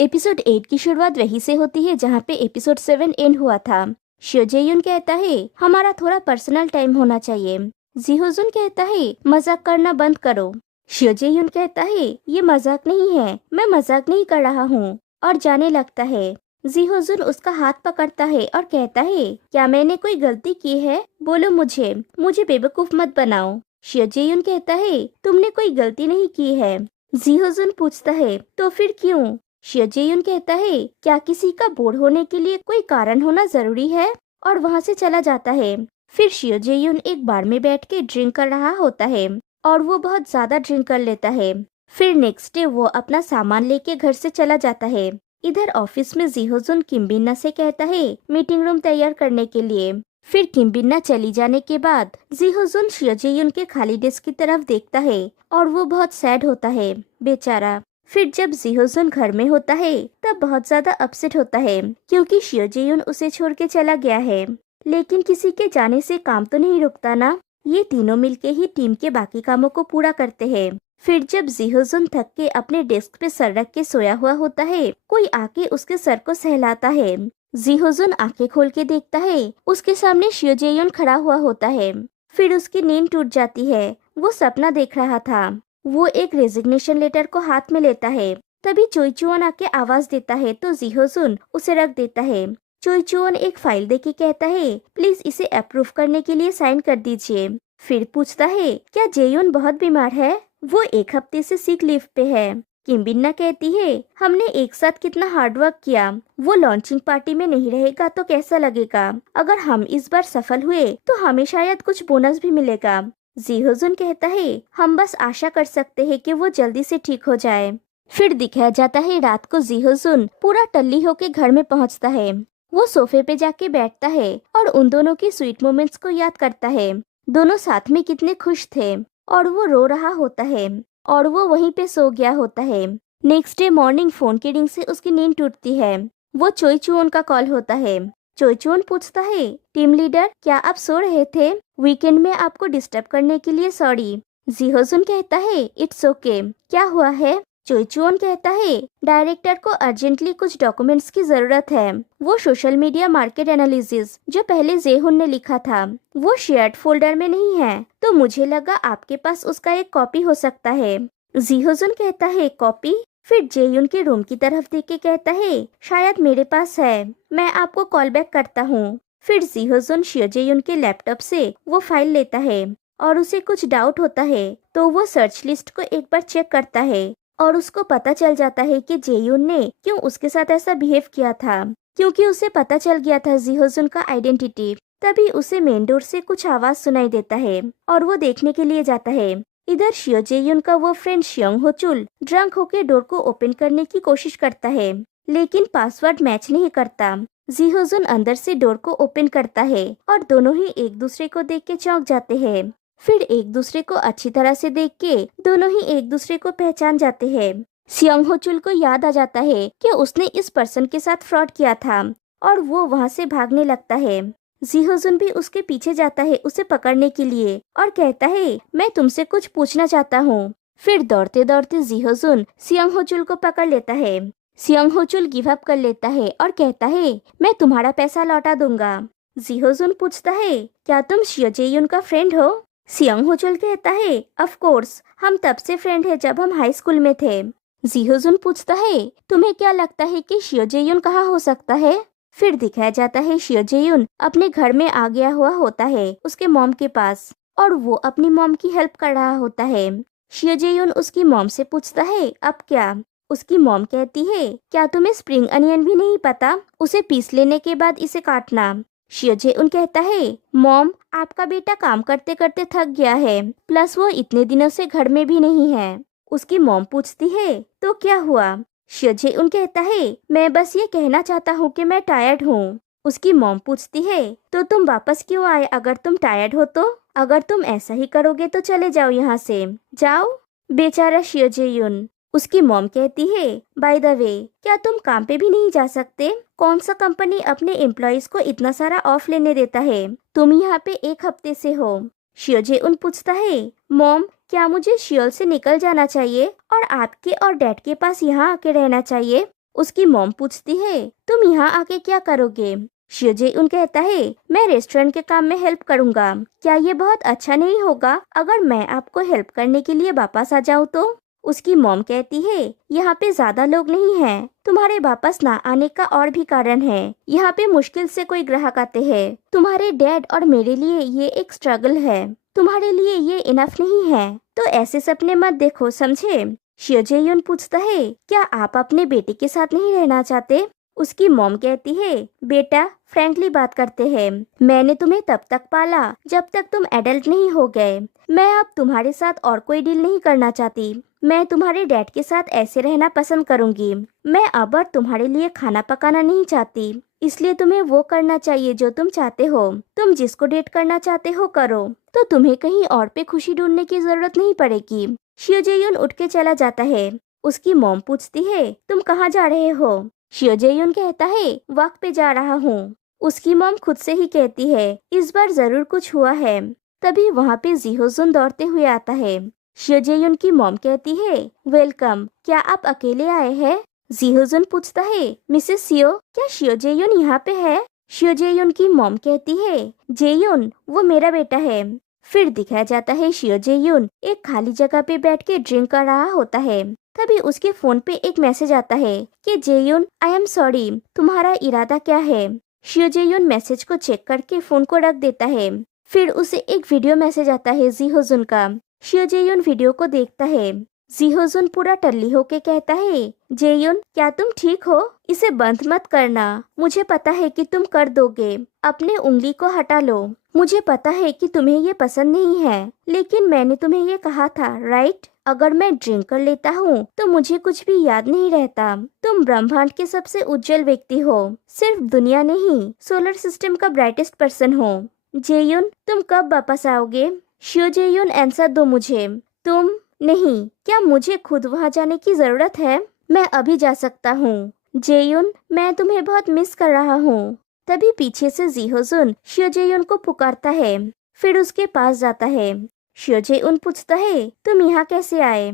Episode 8 की शुरुआत वहीं से होती है जहाँ पे एपिसोड 7 एंड हुआ था। शियो जेयुन कहता है हमारा थोड़ा पर्सनल टाइम होना चाहिए। जी होजुन कहता है मजाक करना बंद करो। शियो जेयुन कहता है ये मजाक नहीं है, मैं मजाक नहीं कर रहा हूँ, और जाने लगता है। जी होजुन उसका हाथ पकड़ता है और कहता है क्या मैंने कोई गलती की है, बोलो मुझे मुझे बेवकूफ मत बनाओ। शियो जेयुन कहता है तुमने कोई गलती नहीं की है। जी होजुन पूछता है तो फिर क्यों। शियो जेयुन कहता है क्या किसी का बोर होने के लिए कोई कारण होना जरूरी है, और वहाँ से चला जाता है। फिर शियो जेयुन एक बार में बैठ के ड्रिंक कर रहा होता है और वो बहुत ज्यादा ड्रिंक कर लेता है। फिर नेक्स्ट डे वो अपना सामान लेके घर से चला जाता है। इधर ऑफिस में जी होजुन किमबिन्ना से कहता है मीटिंग रूम तैयार करने के लिए। फिर किमबिन्ना चली जाने के बाद जी होजुन शियो जेयुन के खाली डेस्क की तरफ देखता है और वो बहुत सैड होता है, बेचारा। फिर जब जी होजुन घर में होता है तब बहुत ज्यादा अपसेट होता है क्योंकि शियो जेयुन उसे छोड़ के चला गया है। लेकिन किसी के जाने से काम तो नहीं रुकता ना। ये तीनों मिलके ही टीम के बाकी कामों को पूरा करते हैं। फिर जब जी होजुन थक के अपने डेस्क पे सर रख के सोया हुआ होता है, कोई आके उसके सर को सहलाता है। जी होजुन आंखें खोल के देखता है, उसके सामने शियो जेयुन खड़ा हुआ होता है। फिर उसकी नींद टूट जाती है, वो सपना देख रहा था। वो एक रेजिग्नेशन लेटर को हाथ में लेता है, तभी चोईचुओन आके आवाज देता है तो जी होजुन उसे रख देता है। चोईचुओन एक फाइल देके कहता है प्लीज इसे अप्रूव करने के लिए साइन कर दीजिए। फिर पूछता है क्या जेयुन बहुत बीमार है, वो एक हफ्ते से सिक लीव पे है। किमबिन्ना कहती है हमने एक साथ कितना हार्ड वर्क किया, वो लॉन्चिंग पार्टी में नहीं रहेगा तो कैसा लगेगा। अगर हम इस बार सफल हुए तो हमें शायद कुछ बोनस भी मिलेगा। जी होजुन कहता है हम बस आशा कर सकते हैं कि वो जल्दी से ठीक हो जाए। फिर दिखाया जाता है रात को जी होजुन पूरा टल्ली होके घर में पहुंचता है। वो सोफे पे जाके बैठता है और उन दोनों की स्वीट मोमेंट्स को याद करता है। दोनों साथ में कितने खुश थे, और वो रो रहा होता है और वो वहीं पे सो गया होता है। नेक्स्ट डे मॉर्निंग फोन की रिंग से उसकी नींद टूटती है। वो चोईचुओन का कॉल होता है। चोईचुओन पूछता है टीम लीडर क्या आप सो रहे थे, वीकेंड में आपको डिस्टर्ब करने के लिए सॉरी। जी होजुन कहता है इट्स ओके, क्या हुआ है। चोईचुओन कहता है डायरेक्टर को अर्जेंटली कुछ डॉक्यूमेंट्स की जरूरत है। वो सोशल मीडिया मार्केट एनालिसिस जो पहले जेहुन ने लिखा था वो शेयर्ड फोल्डर में नहीं है, तो मुझे लगा आपके पास उसका एक कॉपी हो सकता है। जी होजुन कहता है कॉपी। फिर जेयुन के रूम की तरफ देख के कहता है शायद मेरे पास है, मैं आपको कॉल बैक करता हूँ। फिर जी होजुन शियो जेयुन के लैपटॉप से वो फाइल लेता है और उसे कुछ डाउट होता है तो वो सर्च लिस्ट को एक बार चेक करता है और उसको पता चल जाता है कि जेयुन ने क्यों उसके साथ ऐसा बिहेव किया था, क्योंकि उसे पता चल गया था जी होजुन का आइडेंटिटी। तभी उसे मेन डोर से कुछ आवाज सुनाई देता है और वो देखने के लिए जाता है। इधर शियो जेयुन का वो फ्रेंड शियोंग होचुल ड्रंक होके डोर को ओपन करने की कोशिश करता है, लेकिन पासवर्ड मैच नहीं करता। जी होजुन अंदर से डोर को ओपन करता है और दोनों ही एक दूसरे को देख के चौंक जाते हैं। फिर एक दूसरे को अच्छी तरह से देख के दोनों ही एक दूसरे को पहचान जाते हैं। शियोंग होचुल को याद आ जाता है कि उसने इस पर्सन के साथ फ्रॉड किया था और वो वहाँ से भागने लगता है। जी होजुन भी उसके पीछे जाता है उसे पकड़ने के लिए और कहता है मैं तुमसे कुछ पूछना चाहता हूँ। फिर दौड़ते दौड़ते जी होजुन शियोंग होचुल को पकड़ लेता है। शियोंग होचुल गिव अप कर लेता है और कहता है मैं तुम्हारा पैसा लौटा दूंगा। जी होजुन पूछता है क्या तुम शियो जेयुन का फ्रेंड हो। शियोंग होचुल कहता है ऑफ कोर्स, हम तब से फ्रेंड है जब हम हाई स्कूल में थे। जी होजुन पूछता है तुम्हें क्या लगता है कि शियो जेयुन कहाँ हो सकता है। फिर दिखाया जाता है शियो जेयुन अपने घर में आ गया हुआ होता है उसके मॉम के पास, और वो अपनी मॉम की हेल्प कर रहा होता है। शियो जेयुन उसकी मॉम से पूछता है अब क्या। उसकी मॉम कहती है क्या तुम्हें स्प्रिंग अनियन भी नहीं पता, उसे पीस लेने के बाद इसे काटना। शियो जेयुन कहता है मॉम आपका बेटा काम करते करते थक गया है, प्लस वो इतने दिनों से घर में भी नहीं है। उसकी मॉम पूछती है तो क्या हुआ। शियो जेयुन कहता है मैं बस ये कहना चाहता हूँ कि मैं टायर्ड हूँ। उसकी मॉम पूछती है तो तुम वापस क्यों आए अगर तुम टायर्ड हो तो, अगर तुम ऐसा ही करोगे तो चले जाओ यहाँ से, जाओ। बेचारा शियो जेयुन। उसकी मॉम कहती है बाय द वे क्या तुम काम पे भी नहीं जा सकते, कौन सा कंपनी अपने एम्प्लॉइज को इतना सारा ऑफ लेने देता है, तुम यहाँ पे एक हफ्ते से हो। शियो जेयुन पूछता है मॉम क्या मुझे शियोल से निकल जाना चाहिए और आपके और डैड के पास यहाँ आके रहना चाहिए। उसकी मॉम पूछती है, तुम यहाँ आके क्या करोगे? शियोजेयुन कहता है, मैं रेस्टोरेंट के काम में हेल्प करूँगा। क्या ये बहुत अच्छा नहीं होगा अगर मैं आपको हेल्प करने के लिए वापस आ जाऊँ तो? उसकी मॉम कहती है, यहाँ पे ज्यादा लोग नहीं हैं। तुम्हारे वापस ना आने का और भी कारण है। यहाँ पे मुश्किल से कोई ग्राहक आते हैं। तुम्हारे डैड और मेरे लिए ये एक स्ट्रगल है। तुम्हारे लिए ये इनफ नहीं है, तो ऐसे सपने मत देखो, समझे? शियोजेयुन पूछता है, क्या आप अपने बेटे के साथ नहीं रहना चाहते? उसकी मॉम कहती है, बेटा फ्रैंकली बात करते हैं, मैंने तुम्हें तब तक पाला जब तक तुम एडल्ट नहीं हो गए। मैं अब तुम्हारे साथ और कोई डील नहीं करना चाहती। मैं तुम्हारे डैड के साथ ऐसे रहना पसंद करूंगी। मैं अब और तुम्हारे लिए खाना पकाना नहीं चाहती, इसलिए तुम्हें वो करना चाहिए जो तुम चाहते हो। तुम जिसको डेट करना चाहते हो करो, तो तुम्हें कहीं और पे खुशी ढूंढने की जरूरत नहीं पड़ेगी। शियोजेयुन उठ के चला जाता है। उसकी मॉम पूछती है, तुम कहाँ जा रहे हो? शियोजेयुन कहता है, वॉक पे जा रहा हूँ। उसकी मॉम खुद से ही कहती है, इस बार जरूर कुछ हुआ है। तभी वहाँ पे जिहोजुन दौड़ते हुए आता है। शियोजेयुन की मॉम कहती है, वेलकम, क्या आप अकेले आए हैं? जिहोजुन पूछता है, मिसेस सियो, क्या शियोजेयुन यहाँ पे है? शियोजेयुन की मॉम कहती है, जेयुन वो मेरा बेटा है। फिर दिखाया जाता है शियोजेयुन एक खाली जगह पे बैठ के ड्रिंक कर रहा होता है। तभी उसके फोन पे एक मैसेज आता है कि जेयुन, आई एम सॉरी, तुम्हारा इरादा क्या है? शियोजेयुन मैसेज को चेक करके फोन को रख देता है। फिर उसे एक वीडियो मैसेज आता है जिहोजुन का। शियोजेयुन वीडियो को देखता है। जिहोजुन पूरा टल्ली होके कहता है, जेयुन क्या तुम ठीक हो? इसे बंद मत करना, मुझे पता है कि तुम कर दोगे। अपने उंगली को हटा लो। मुझे पता है कि तुम्हें ये पसंद नहीं है, लेकिन मैंने तुम्हें ये कहा था, राइट? अगर मैं ड्रिंक कर लेता हूँ तो मुझे कुछ भी याद नहीं रहता। तुम ब्रह्मांड के सबसे उज्जवल व्यक्ति हो, सिर्फ दुनिया नहीं, सोलर सिस्टम का ब्राइटेस्ट पर्सन हो। जेयुन तुम कब वापस आओगे? शियोजेयुन आंसर दो मुझे। तुम नहीं, क्या मुझे खुद वहाँ जाने की जरूरत है? मैं अभी जा सकता हूँ। जेयुन मैं तुम्हें बहुत मिस कर रहा हूँ। तभी पीछे से जिहोजुन शियोजेयुन को पुकारता है, फिर उसके पास जाता है। शियोजेयुन पूछता है, तुम यहाँ कैसे आए?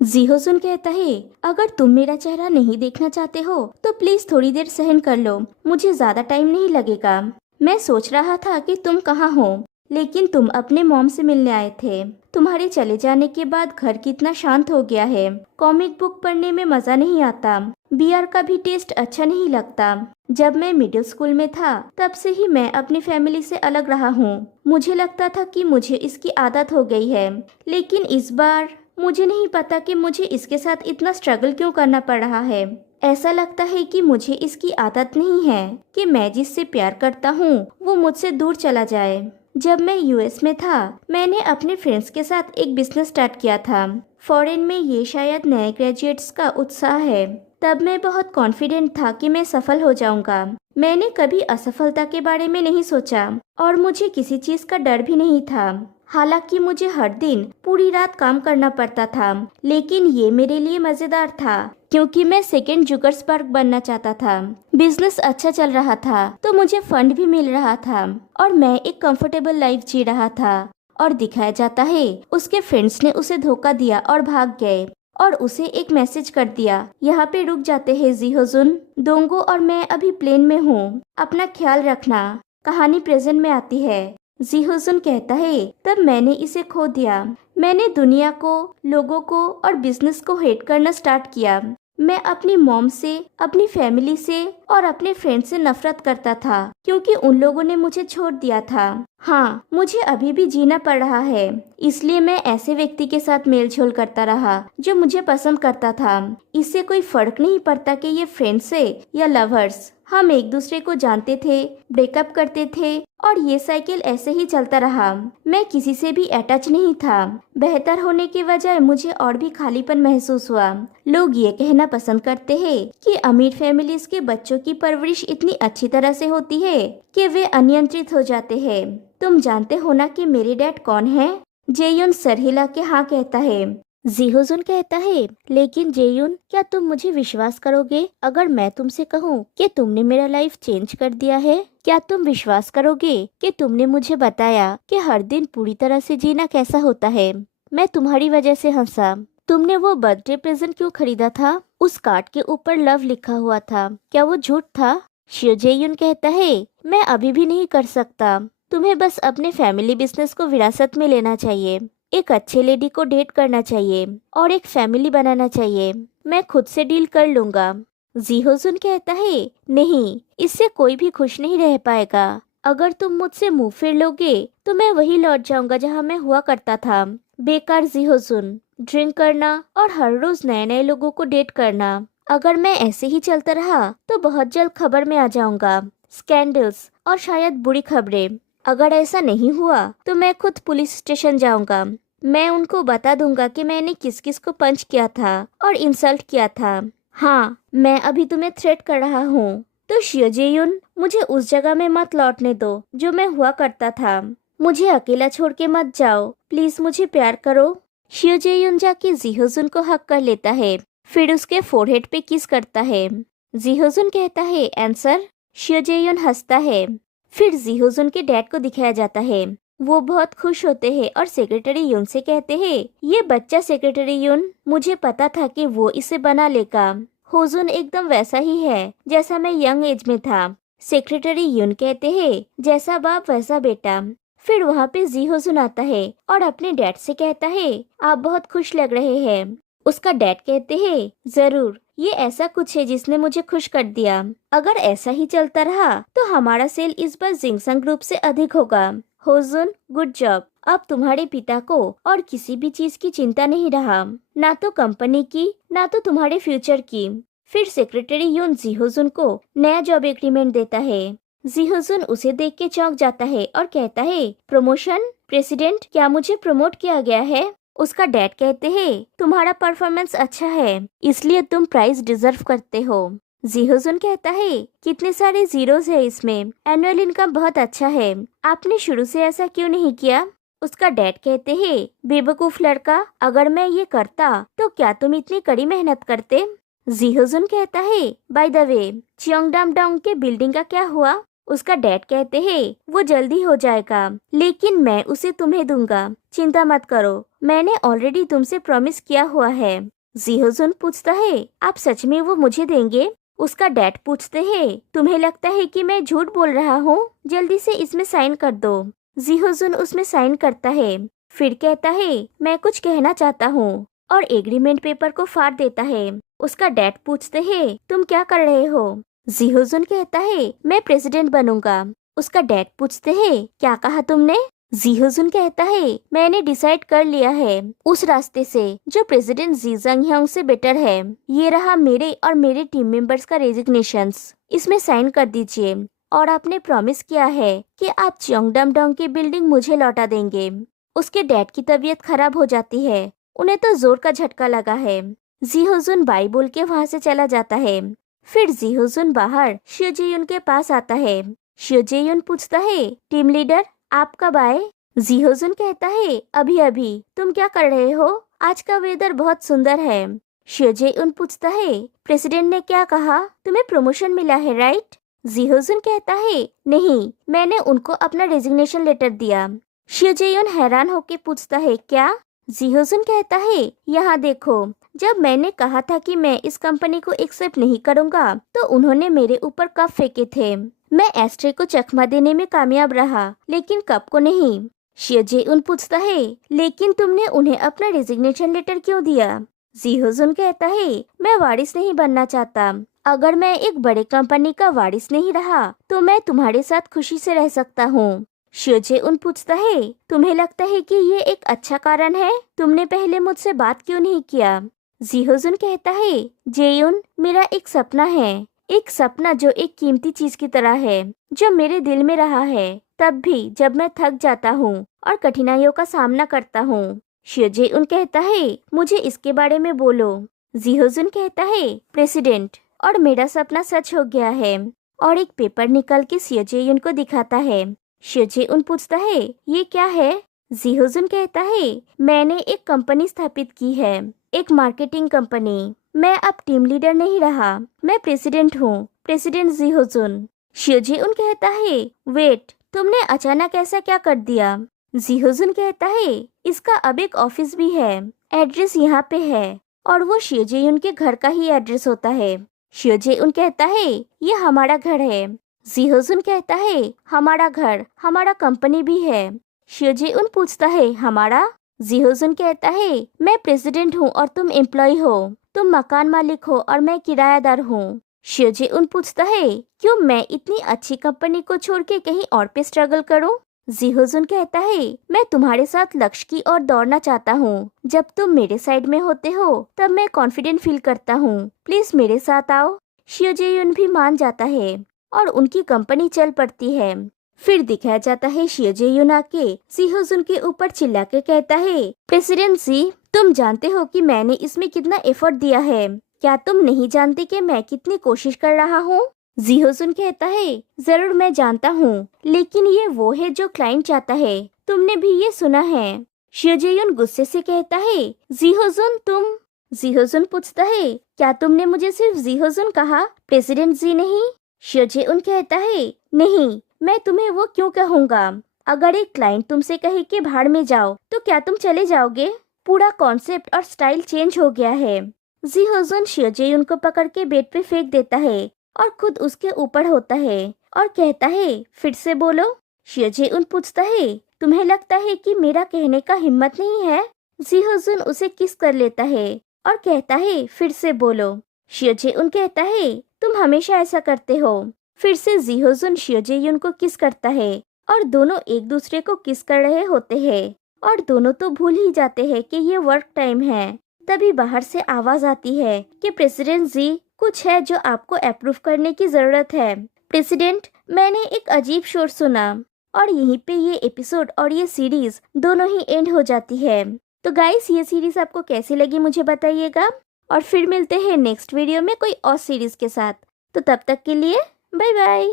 जिहोजुन कहता है, अगर तुम मेरा चेहरा नहीं देखना चाहते हो तो प्लीज थोड़ी देर सहन कर लो, मुझे ज्यादा टाइम नहीं लगेगा। मैं सोच रहा था कि तुम कहाँ हो, लेकिन तुम अपने मॉम से मिलने आए थे। तुम्हारे चले जाने के बाद घर कितना शांत हो गया है। कॉमिक बुक पढ़ने में मजा नहीं आता, बियर का भी टेस्ट अच्छा नहीं लगता। जब मैं मिडिल स्कूल में था तब से ही मैं अपनी फैमिली से अलग रहा हूँ। मुझे लगता था कि मुझे इसकी आदत हो गई है, लेकिन इस बार मुझे नहीं पता कि मुझे इसके साथ इतना स्ट्रगल क्यों करना पड़ रहा है। ऐसा लगता है कि मुझे इसकी आदत नहीं है कि मैं जिससे प्यार करता हूँ वो मुझसे दूर चला जाए। जब मैं यूएस में था मैंने अपने फ्रेंड्स के साथ एक बिजनेस स्टार्ट किया था। फॉरेन में ये शायद नए ग्रेजुएट्स का उत्साह है। तब मैं बहुत कॉन्फिडेंट था कि मैं सफल हो जाऊंगा। मैंने कभी असफलता के बारे में नहीं सोचा और मुझे किसी चीज का डर भी नहीं था। हालांकि मुझे हर दिन पूरी रात काम करना पड़ता था, लेकिन ये मेरे लिए मजेदार था क्योंकि मैं सेकेंड जुगर्सबर्ग बनना चाहता था। बिजनेस अच्छा चल रहा था तो मुझे फंड भी मिल रहा था और मैं एक कंफर्टेबल लाइफ जी रहा था। और दिखाया जाता है उसके फ्रेंड्स ने उसे धोखा दिया और भाग गए और उसे एक मैसेज कर दिया, यहाँ पे रुक जाते हैं जिहोजुन, दोंगो और मैं अभी प्लेन में हूँ, अपना ख्याल रखना। कहानी प्रेजेंट में आती है। जिहोजुन कहता है, तब मैंने इसे खो दिया। मैंने दुनिया को, लोगों को और बिजनेस को हेट करना स्टार्ट किया। मैं अपनी मॉम से, अपनी फैमिली से और अपने फ्रेंड से नफरत करता था क्योंकि उन लोगों ने मुझे छोड़ दिया था। हाँ, मुझे अभी भी जीना पड़ रहा है, इसलिए मैं ऐसे व्यक्ति के साथ मेलजोल करता रहा जो मुझे पसंद करता था। इससे कोई फर्क नहीं पड़ता कि ये फ्रेंड्स है या लवर्स। हम एक दूसरे को जानते थे, ब्रेकअप करते थे और ये साइकिल ऐसे ही चलता रहा। मैं किसी से भी अटैच नहीं था। बेहतर होने के बजाय मुझे और भी खालीपन महसूस हुआ। लोग ये कहना पसंद करते हैं कि अमीर फैमिलीज के बच्चों की परवरिश इतनी अच्छी तरह से होती है कि वे अनियंत्रित हो जाते हैं। तुम जानते हो ना कि मेरे डैड कौन है? जेयुन सर हिला के हाँ कहता है। जिहोजुन कहता है, लेकिन जेयुन क्या तुम मुझे विश्वास करोगे अगर मैं तुमसे कहूँ कि तुमने मेरा लाइफ चेंज कर दिया है? क्या तुम विश्वास करोगे कि तुमने मुझे बताया कि हर दिन पूरी तरह से जीना कैसा होता है? मैं तुम्हारी वजह से हंसा। तुमने वो बर्थडे प्रेजेंट क्यों खरीदा था? उस कार्ड के ऊपर लव लिखा हुआ था। क्या वो झूठ था? शियो जे-यून कहता है, मैं अभी भी नहीं कर सकता। तुम्हें बस अपने फैमिली बिजनेस को विरासत में लेना चाहिए, एक अच्छे लेडी को डेट करना चाहिए और एक फैमिली बनाना चाहिए। मैं खुद से डील कर लूंगा। जी हो-जुन कहता है, नहीं, इससे कोई भी खुश नहीं रह पाएगा। अगर तुम मुझसे मुंह फेर लोगे तो मैं वही लौट जाऊंगा जहां मैं हुआ करता था। बेकार जी हो-जुन, ड्रिंक करना और हर रोज नए नए लोगों को डेट करना। अगर मैं ऐसे ही चलता रहा तो बहुत जल्द खबर में आ जाऊंगा, स्कैंडल्स और शायद बुरी खबरें। अगर ऐसा नहीं हुआ तो मैं खुद पुलिस स्टेशन जाऊंगा। मैं उनको बता दूंगा कि मैंने किस किस को पंच किया था और इंसल्ट किया था। हाँ, मैं अभी तुम्हें थ्रेट कर रहा हूँ। तो शियो जे-यून, मुझे उस जगह में मत लौटने दो जो मैं हुआ करता था। मुझे अकेला छोड़ के मत जाओ, प्लीज मुझे प्यार करो। शियो जे-यून जाके जी हो-जुन को हक कर लेता है, फिर उसके फोरहेड पे किस करता है। जी हो-जुन कहता है, आंसर। शियो जे-यून हंसता है। फिर जी हो-जुन के डैड को दिखाया जाता है। वो बहुत खुश होते हैं और सेक्रेटरी यून से कहते हैं, ये बच्चा सेक्रेटरी यून, मुझे पता था कि वो इसे बना लेगा। हो-जुन एकदम वैसा ही है जैसा मैं यंग एज में था। सेक्रेटरी यून कहते हैं, जैसा बाप वैसा बेटा। फिर वहाँ पे जी हो-जुन आता है और अपने डैड से कहता है, आप बहुत खुश लग रहे हैं। उसका डैड कहते हैं, जरूर, ये ऐसा कुछ है जिसने मुझे खुश कर दिया। अगर ऐसा ही चलता रहा तो हमारा सेल इस बार जिंगसंग ग्रुप से अधिक होगा। हो-जुन, गुड जॉब। अब तुम्हारे पिता को और किसी भी चीज की चिंता नहीं रहा, ना तो कंपनी की ना तो तुम्हारे फ्यूचर की। फिर सेक्रेटरी यून जी हो-जुन को नया जॉब एग्रीमेंट देता है। जी हो-जुन उसे देख के चौंक जाता है और कहता है, प्रमोशन? प्रेसिडेंट, क्या मुझे प्रमोट किया गया है? उसका डैड कहते हैं, तुम्हारा परफॉर्मेंस अच्छा है, इसलिए तुम प्राइज डिजर्व करते हो। जी हो-जुन कहता है, कितने सारे जीरोस है इसमें, एनुअल इनकम बहुत अच्छा है, आपने शुरू से ऐसा क्यों नहीं किया? उसका डैड कहते हैं, बेवकूफ लड़का, अगर मैं ये करता तो क्या तुम इतनी कड़ी मेहनत करते? जी हो-जुन कहता है, बाय द वे, चियोंगडाम डोंग के बिल्डिंग का क्या हुआ? उसका डैड कहते हैं, वो जल्दी हो जाएगा, लेकिन मैं उसे तुम्हें दूंगा, चिंता मत करो, मैंने ऑलरेडी तुमसे प्रॉमिस किया हुआ है। जी हो-जुन पूछता है, आप सच में वो मुझे देंगे? उसका डैड पूछते हैं, तुम्हें लगता है कि मैं झूठ बोल रहा हूँ? जल्दी से इसमें साइन कर दो। जी हो-जुन उसमें साइन करता है, फिर कहता है, मैं कुछ कहना चाहता हूँ, और एग्रीमेंट पेपर को फाड़ देता है। उसका डैड पूछते हैं, तुम क्या कर रहे हो? जी हो-जुन कहता है, मैं प्रेसिडेंट बनूंगा। उसका डैड पूछते हैं, क्या कहा तुमने? जी हो-जुन कहता है, मैंने डिसाइड कर लिया है, उस रास्ते से जो प्रेसिडेंट जी जंग-ह्योंग से बेटर है। ये रहा मेरे और मेरे टीम मेंबर्स का रेजिग्नेशंस, इसमें साइन कर दीजिए, और आपने प्रॉमिस किया है कि आप चियोंगडाम डोंग की बिल्डिंग मुझे लौटा देंगे। उसके डैड की तबीयत खराब हो जाती है, उन्हें तो जोर का झटका लगा है। जी हो-जुन बाय बोल के वहाँ से चला जाता है। फिर जी हो-जुन बाहर शियो जे-यून के पास आता है। शियो जे-यून पूछता है, टीम लीडर, आप कब आए? जी हो-जुन कहता है, अभी अभी। तुम क्या कर रहे हो? आज का वेदर बहुत सुंदर है। शियो जे-यून पूछता है, प्रेसिडेंट ने क्या कहा? तुम्हें प्रमोशन मिला है, राइट? जी हो-जुन कहता है, नहीं, मैंने उनको अपना रेजिग्नेशन लेटर दिया। शियो जे-यून हैरान होके पूछता है, क्या? जी हो-जुन कहता है, यहाँ देखो, जब मैंने कहा था कि मैं इस कंपनी को एक्सेप्ट नहीं करूँगा तो उन्होंने मेरे ऊपर कप फेंके थे। मैं एस्ट्रे को चकमा देने में कामयाब रहा, लेकिन कप को नहीं। शियो जे-यून पूछता है, लेकिन तुमने उन्हें अपना रेजिग्नेशन लेटर क्यों दिया? जी हो-जुन कहता है, मैं वारिस नहीं बनना चाहता। अगर मैं एक बड़े कंपनी का वारिस नहीं रहा तो मैं तुम्हारे साथ खुशी से रह सकता हूँ। शियो जे-यून पूछता है, तुम्हें लगता है कि ये एक अच्छा कारण है? तुमने पहले मुझसे बात क्यों नहीं किया? जी हो-जुन कहता है, जे-यून, मेरा एक सपना है, एक सपना जो एक कीमती चीज की तरह है, जो मेरे दिल में रहा है, तब भी जब मैं थक जाता हूँ और कठिनाइयों का सामना करता हूँ। शियो जे-यून कहता है, मुझे इसके बारे में बोलो। जी हो-जुन कहता है, प्रेसिडेंट, और मेरा सपना सच हो गया है, और एक पेपर निकल के शियो जे-यून को दिखाता है। शियो जे-यून पूछता है, ये क्या है? जी हो-जुन कहता है, मैंने एक कंपनी स्थापित की है, एक मार्केटिंग कंपनी। मैं अब टीम लीडर नहीं रहा, मैं प्रेसिडेंट हूँ, प्रेसिडेंट जी हो-जुन। शियो जे-यून कहता है, वेट, तुमने अचानक ऐसा क्या कर दिया? जी हो-जुन कहता है, इसका अब एक ऑफिस भी है, एड्रेस यहाँ पे है। और वो शियो जे-यून के घर का ही एड्रेस होता है। शियो जे-यून कहता है ये हमारा घर है। जी हो-जुन कहता है हमारा घर, हमारा कंपनी भी है। शियो जे-यून पूछता है हमारा? जी हो-जुन कहता है मैं प्रेसिडेंट हूँ और तुम एम्प्लॉय हो, तुम मकान मालिक हो और मैं किरायादार हूँ। शियो जे-यून पूछता है क्यों मैं इतनी अच्छी कंपनी को छोड़ के कहीं और पे स्ट्रगल करूं? जी हो-जुन कहता है मैं तुम्हारे साथ लक्ष्य की ओर दौड़ना चाहता हूँ। जब तुम मेरे साइड में होते हो तब मैं कॉन्फिडेंट फील करता हूँ, प्लीज मेरे साथ आओ। शियो जे-यून भी मान जाता है और उनकी कंपनी चल पड़ती है। फिर दिखाया जाता है शियो जे-यून आके जी हो-जुन के ऊपर चिल्ला के कहता है प्रेसिडेंट जी, तुम जानते हो कि मैंने इसमें कितना एफर्ट दिया है, क्या तुम नहीं जानते कि मैं कितनी कोशिश कर रहा हूँ? जी हो-जुन कहता है जरूर मैं जानता हूँ, लेकिन ये वो है जो क्लाइंट चाहता है, तुमने भी ये सुना है। शियो जे-यून गुस्से से कहता है जी हो-जुन तुम? जी हो-जुन पूछता है क्या तुमने मुझे सिर्फ जी हो-जुन कहा, प्रेसिडेंट जी नहीं? शियो जे-यून कहता है नहीं, मैं तुम्हें वो क्यों कहूँगा? अगर एक क्लाइंट तुमसे कहे कि भाड़ में जाओ तो क्या तुम चले जाओगे? पूरा कॉन्सेप्ट और स्टाइल चेंज हो गया है। जी हो-जुन शियो जे-यून को पकड़ के बेड पे फेंक देता है और खुद उसके ऊपर होता है और कहता है फिर से बोलो। शियो जे-यून पूछता है तुम्हें लगता है कि मेरा कहने का हिम्मत नहीं है? जी हो-जुन उसे किस कर लेता है और कहता है फिर से बोलो। शियो जे-यून कहता है तुम हमेशा ऐसा करते हो। फिर से जी हो-जुन शियो जे-यून को किस करता है और दोनों एक दूसरे को किस कर रहे होते हैं और दोनों तो भूल ही जाते हैं कि ये वर्क टाइम है। तभी बाहर से आवाज आती है कि प्रेसिडेंट जी, कुछ है जो आपको अप्रूव करने की जरूरत है। प्रेसिडेंट, मैंने एक अजीब शोर सुना। और यहीं पे ये एपिसोड और ये सीरीज दोनों ही एंड हो जाती है। तो गाइस, ये सीरीज आपको कैसी लगी मुझे बताइएगा और फिर मिलते हैं नेक्स्ट वीडियो में कोई और सीरीज के साथ। तो तब तक के लिए बाय बाय।